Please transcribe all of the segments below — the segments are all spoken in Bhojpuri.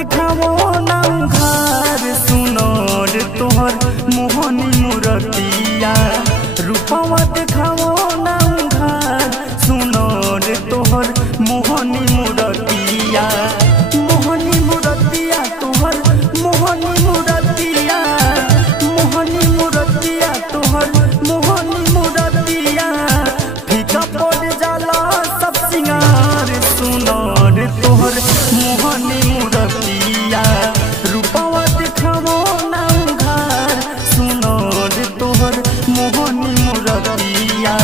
दिखावो ना घर सुनोर तोहर मोहनी मूरतिया रूपवा दिखावो ना घर सुनोर तोहर मोहनी मूरतिया मोहनी मूरतिया तोहर मोहनी मूरतिया मोहनी मूरतिया तोहर मोहनी मूरतिया फीका पड़ जाला सब सिंगार सुनोर तोहर मोहनी मूरतिया रूपवा दिखावो ना घर सुनोर तोहर मोहनी मूरतिया।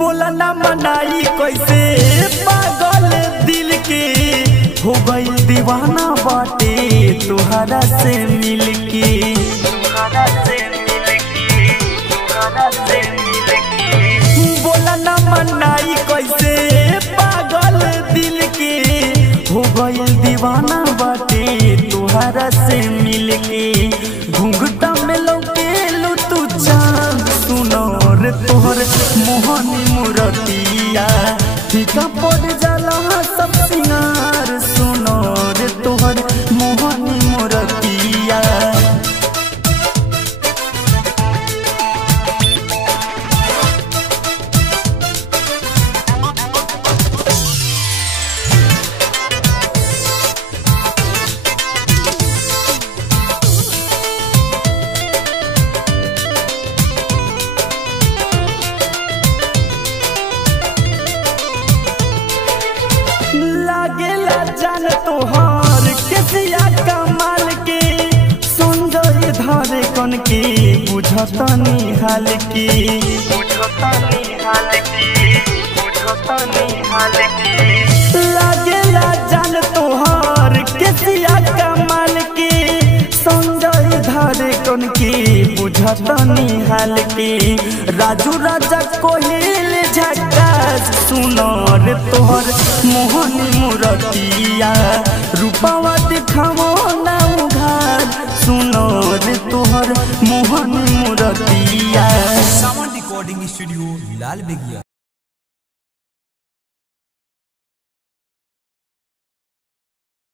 बोला ना मनाई कैसे पागल दिल के हो गई दीवाना बाटे तुहरा से मिलके बोला ना मनाई कैसे पागल दिल के हो गई दीवाना बाटे तुहरा से मिलके घूंघटा में लौके लो तू चांद सुनोर तोहर मोहनी मूरतिया फीका पड़ जाला सब सिंगार सुनोर तोहर मोहनी मूरतिया। लागेला जान तोहार केसिया कमाल के सुंदर धारे कन के बुझता निहाल के लागेला जान तोहार केसिया कमाल के सुंदर धारे कन के बुझता निहाल के राजू राजा कोहिल झकास सुनोर तोहर मोहनी मूरतिया रूपवा दिखावो ना घर सुनोर तोहर मोहनी मूरतिया। सावन रिकॉर्डिंग स्टूडियो लाल बेगिया।